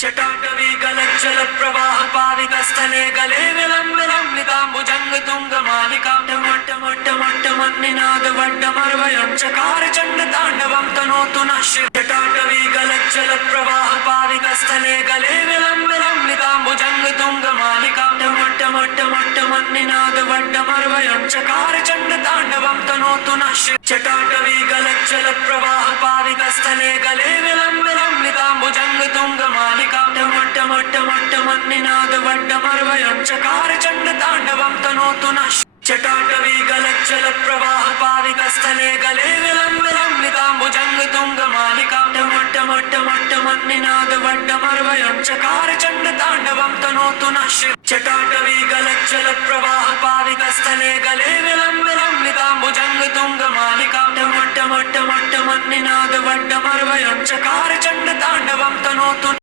जटाटवी गलज्जल प्रवाह पावितस्थले गले विलम्बिताम्बुजंग तुंग मालिकां टमट्टमट्टमट्टमन्निनाद वड्डमर्वयं चकार चंड तांडवं तनोतु नः शिव। जटाटवी गलज्जल प्रवाह पावितस्थले गले विलम्बिताम्बुजंग तुंग मालिकां टमट्टमट्टमट्टमन्निनाद वड्डमर्वयं चकार चंड तांडवं तनोतु नः शिव। जटाटवी गलज्जल प्रवाह पावितस्थले गले विलम्बिताम्बुजंग तुंग मालिकां टमट्टमट्टमट्टमन्निनाद वड्डमर्वयं चकार चंड तांडवं तनोतु नः शिव। जटाटवी गलज्जल प्रवाह पावितस्थले गले विलम्बिताम्बुजंग तुंग मालिकां टमट्टमट्टमट्टमन्निनाद वड्डमर्वयं चकार चंड तांडवं तनोतु नः शिव। जटाटवी गलज्जल प्रवाह पावितस्थले गले विलम्बिताम्बुजंग तुंग मालिकां टमट्टमट्टमट्टमन्निनाद वड्डमर्वयं चकार चंड तांडवं तनोतु